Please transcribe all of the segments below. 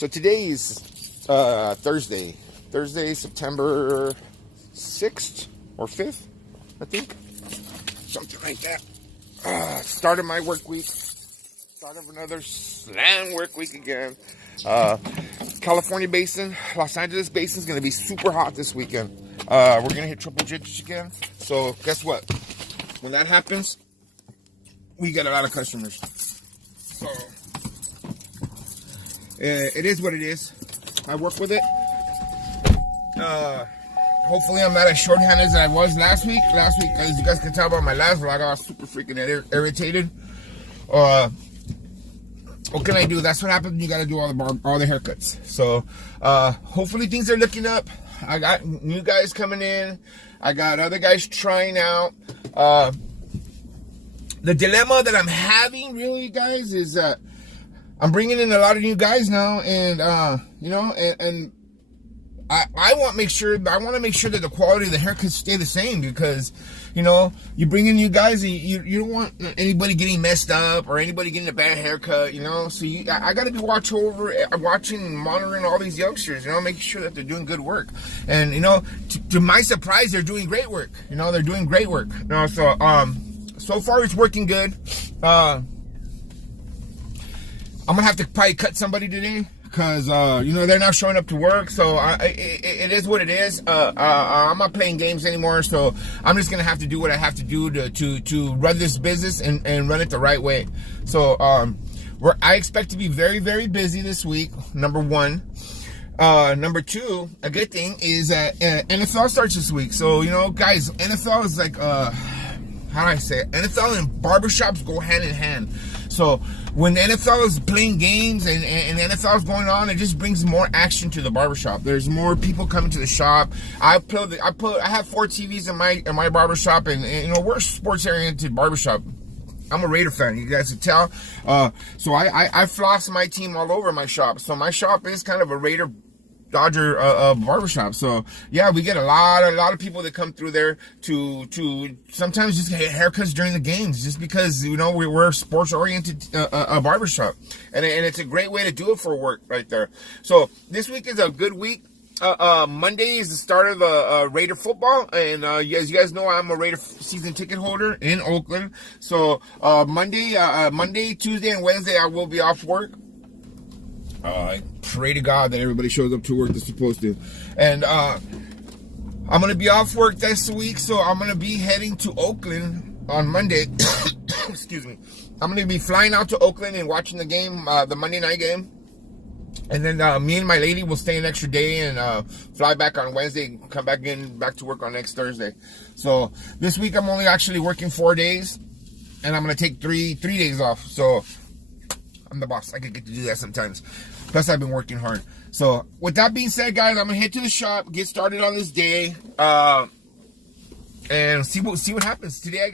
So today is Thursday, September 6th or 5th, I think. Something like that. Start of my work week. Start of another slam work week again. California basin, Los Angeles basin is going to be super hot this weekend. We're going to hit triple digits again. So guess what? When that happens, we get a lot of customers. So it is what it is. I work with it. Hopefully I'm not as short-handed as I was last week. Last week, as you guys can tell by my last vlog, I was super freaking irritated. What can I do? That's what happens when you gotta do all the haircuts. So hopefully things are looking up. I got new guys coming in. I got other guys trying out. The dilemma that I'm having, really, guys, is that I'm bringing in a lot of new guys now, and you know, and I want to make sure that the quality of the haircuts stay the same, because, you know, you bring in new guys and you don't want anybody getting messed up or anybody getting a bad haircut, you know. So I got to be watching and monitoring all these youngsters, you know, making sure that they're doing good work. And, you know, to my surprise, they're doing great work. You know, they're doing great work. You know, so far it's working good. I'm gonna have to probably cut somebody today, because you know, they're not showing up to work. So it is what it is. I'm not playing games anymore, so I'm just gonna have to do what I have to do to run this business and run it the right way. So I expect to be very, very busy this week, number one. Number two, a good thing is that NFL starts this week. So, you know, guys, NFL is like how do I say it? NFL and barbershops go hand in hand. So when the NFL is playing games and the NFL is going on, it just brings more action to the barbershop. There's more people coming to the shop. I have 4 TVs in my barbershop, and you know, we're a sports oriented barbershop. I'm a Raider fan, you guys can tell. So I floss my team all over my shop. So my shop is kind of a Raider Dodger barbershop. So yeah, we get a lot of people that come through there to sometimes just get haircuts during the games, just because, you know, we're a sports oriented barbershop, and it's a great way to do it for work right there. So this week is a good week. Monday is the start of Raider football, and as you guys know, I'm a Raider season ticket holder in Oakland. So Monday, Tuesday, and Wednesday I will be off work. I pray to God that everybody shows up to work that's supposed to. And I'm going to be off work this week, so I'm going to be heading to Oakland on Monday. Excuse me. I'm going to be flying out to Oakland and watching the game, the Monday night game. And then me and my lady will stay an extra day and fly back on Wednesday and come back to work on next Thursday. So this week I'm only actually working 4 days, and I'm going to take three days off. So I'm the boss. I could get to do that sometimes. Plus, I've been working hard. So, with that being said, guys, I'm gonna head to the shop, get started on this day, and see what happens. Today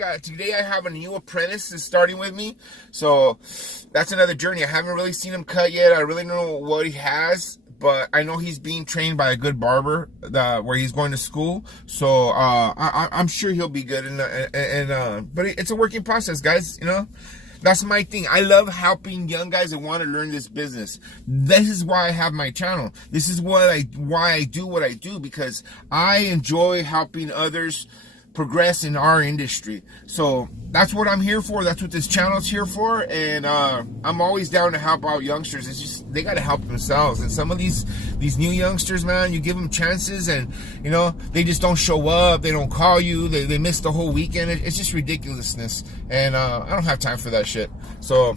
I have a new apprentice that's starting with me. So that's another journey. I haven't really seen him cut yet. I really don't know what he has, but I know he's being trained by a good barber where he's going to school. So I'm sure he'll be good. But it's a working process, guys. You know. That's my thing. I love helping young guys that want to learn this business. This is why I have my channel. This is why I do what I do, because I enjoy helping others progress in our industry. So that's what I'm here for. That's what this channel is here for. And I'm always down to help out youngsters. It's just, they got to help themselves. And some of these new youngsters, man, you give them chances and, you know, they just don't show up. They don't call you. They miss the whole weekend. It's just ridiculousness. And I don't have time for that shit. So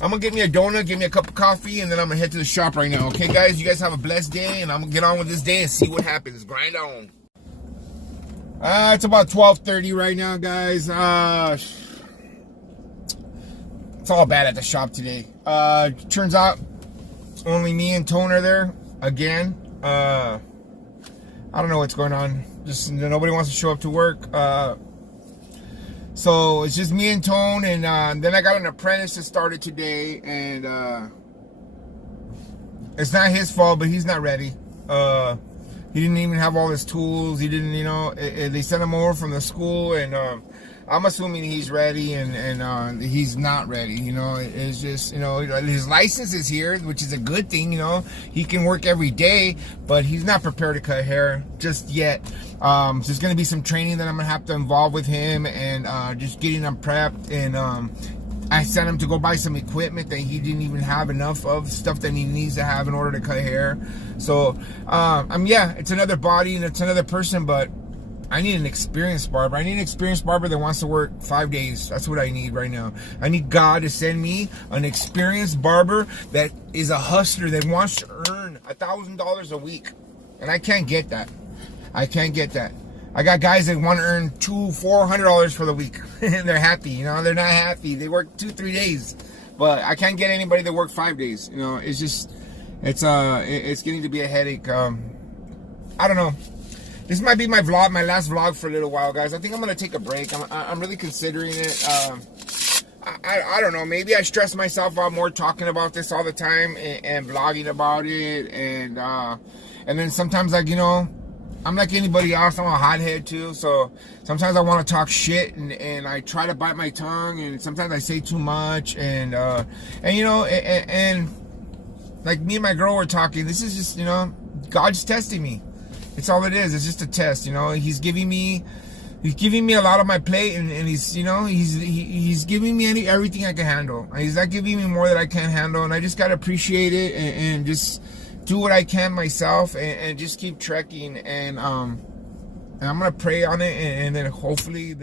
I'm going to get me a donut, get me a cup of coffee, and then I'm going to head to the shop right now. Okay, guys? You guys have a blessed day, and I'm going to get on with this day and see what happens. Grind on. It's about 12:30 right now, guys. It's all bad at the shop today. Turns out only me and Tone are there again. I don't know what's going on. Just nobody wants to show up to work. So it's just me and Tone, and then I got an apprentice that started today, and it's not his fault, but he's not ready. He didn't even have all his tools. He didn't, you know, they sent him over from the school, and I'm assuming he's ready, and he's not ready. You know, it's just, you know, his license is here, which is a good thing. You know, he can work every day, but he's not prepared to cut hair just yet. So there's gonna be some training that I'm gonna have to involve with him, and just getting him prepped. And I sent him to go buy some equipment that he didn't even have enough of, stuff that he needs to have in order to cut hair. So yeah, it's another body and it's another person, but I need an experienced barber. I need an experienced barber that wants to work 5 days. That's what I need right now. I need God to send me an experienced barber that is a hustler, that wants to earn $1,000 a week. And I can't get that. I can't get that. I got guys that want to earn $400 for the week. And they're happy, you know. They're not happy. They work 2-3 days. But I can't get anybody that work 5 days. You know, it's just, it's getting to be a headache. I don't know. This might be my last vlog for a little while, guys. I think I'm gonna take a break. I'm really considering it. I don't know. Maybe I stress myself out more talking about this all the time and vlogging about it, and then sometimes, like, you know, I'm like anybody else. I'm a hothead too, so sometimes I want to talk shit, and I try to bite my tongue, and sometimes I say too much, and you know, and like me and my girl were talking. This is just, you know, God's testing me. It's all it is. It's just a test, you know. He's giving me a lot of my plate, and he's, you know, he's giving me everything I can handle. He's not giving me more that I can't handle, and I just gotta appreciate it, and just do what I can myself, and just keep trekking, and I'm gonna pray on it, and then hopefully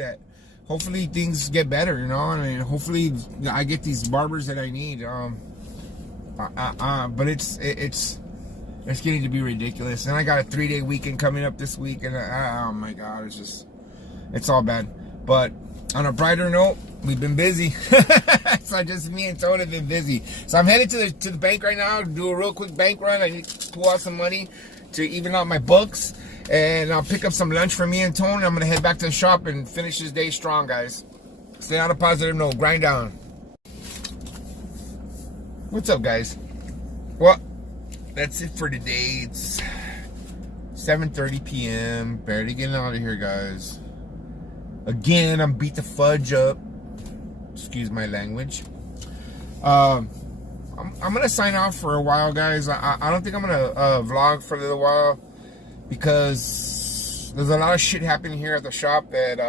things get better, you know. I mean, hopefully I get these barbers that I need. But it's getting to be ridiculous. And I got a 3-day weekend coming up this week, and oh my God, it's all bad. But on a brighter note, we've been busy. So just me and Tone have been busy. So I'm headed to the bank right now to do a real quick bank run. I need to pull out some money to even out my books, and I'll pick up some lunch for me and Tone. I'm gonna head back to the shop and finish this day strong, guys. Stay on a positive note. Grind down. What's up, guys? Well, that's it for today. It's 7:30 p.m. Barely getting out of here, guys. Again, I'm beat the fudge up. Excuse my language. I'm gonna sign off for a while, guys. I don't think I'm gonna vlog for a little while, because there's a lot of shit happening here at the shop that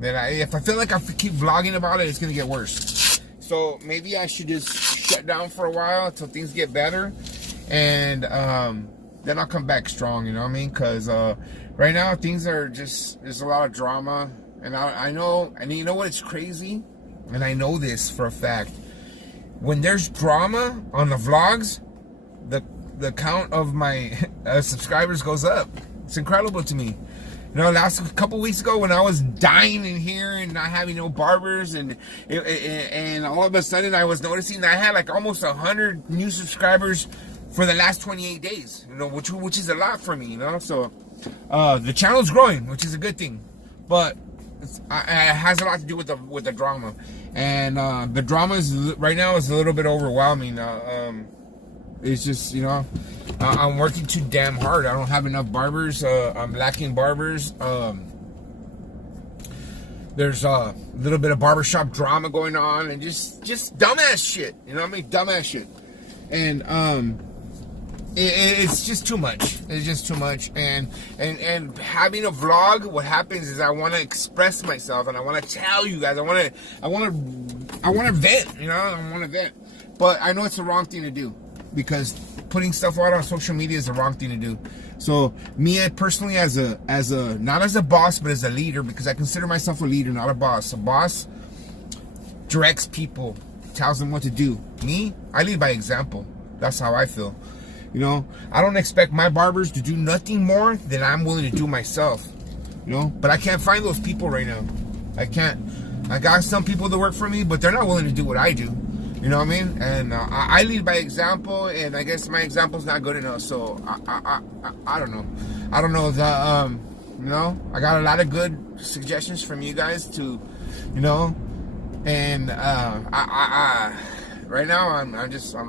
if I feel like I keep vlogging about it, it's gonna get worse. So maybe I should just shut down for a while until things get better, and then I'll come back strong, you know what I mean? Because right now things are just, there's a lot of drama, and I know, and you know what, it's crazy, and I know this for a fact. When there's drama on the vlogs, the count of my subscribers goes up. It's incredible to me. You know, last couple weeks ago when I was dying in here and not having no barbers, and all of a sudden I was noticing that I had like almost 100 new subscribers for the last 28 days. You know, which is a lot for me. You know, so the channel's growing, which is a good thing, but it has a lot to do with the drama, and the drama is right now is a little bit overwhelming. It's just, you know, I'm working too damn hard. I don't have enough barbers. I'm lacking barbers. There's a little bit of barbershop drama going on, and just dumbass shit. You know what I mean? Dumbass shit. And it's just too much. It's just too much. And having a vlog, what happens is I want to express myself, and I want to tell you guys. I want to vent. You know, I want to vent. But I know it's the wrong thing to do, because putting stuff out on social media is the wrong thing to do. So me personally, as a not as a boss, but as a leader, because I consider myself a leader, not a boss. A boss directs people, tells them what to do. Me, I lead by example. That's how I feel. You know, I don't expect my barbers to do nothing more than I'm willing to do myself. You know, but I can't find those people right now. I can't. I got some people that work for me, but they're not willing to do what I do. You know what I mean? And I lead by example, and I guess my example's not good enough. So I don't know. I don't know that. You know, I got a lot of good suggestions from you guys to, you know, and right now I'm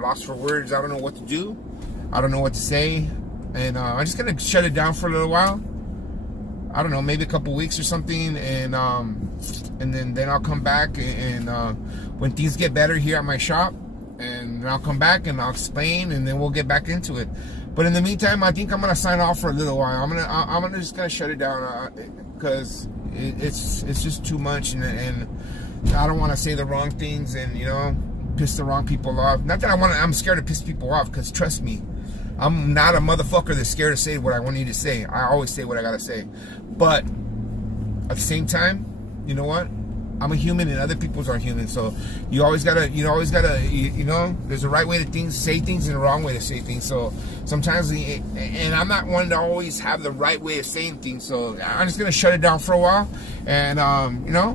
lost for words. I don't know what to do. I don't know what to say, and I'm just gonna shut it down for a little while, I don't know, maybe a couple weeks or something, and then I'll come back and when things get better here at my shop, and I'll come back and I'll explain, and then we'll get back into it. But in the meantime, I think I'm gonna sign off for a little while. I'm gonna just kind of shut it down because it's just too much, and I don't want to say the wrong things and, you know, piss the wrong people off. Not that I'm scared to piss people off, because trust me, I'm not a motherfucker that's scared to say what I need to say. I always say what I gotta say. But at the same time, you know what? I'm a human and other people's are human. So you always gotta, you know, there's a right way to say things and a wrong way to say things. So sometimes, and I'm not one to always have the right way of saying things. So I'm just gonna shut it down for a while. And, you know,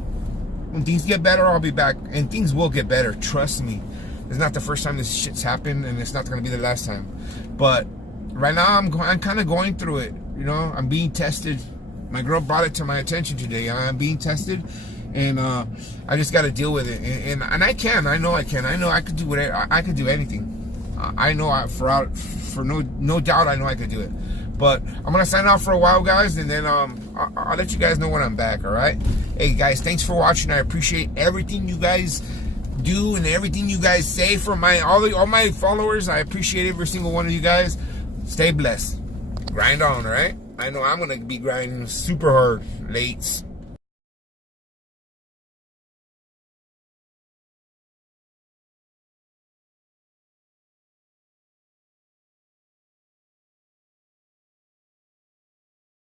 when things get better, I'll be back. And things will get better, trust me. It's not the first time this shit's happened, and it's not gonna be the last time. But right now, I'm kind of going through it. You know, I'm being tested. My girl brought it to my attention today. I'm being tested, and I just got to deal with it. And I can. I know I can. I know I could do whatever. I could do anything. I know for no doubt, I know I could do it. But I'm gonna sign off for a while, guys, and then I'll let you guys know when I'm back. All right. Hey guys, thanks for watching. I appreciate everything you guys do and everything you guys say for all my followers. I appreciate every single one of you guys. Stay blessed. Grind on, all right? I know I'm gonna be grinding super hard. Lates.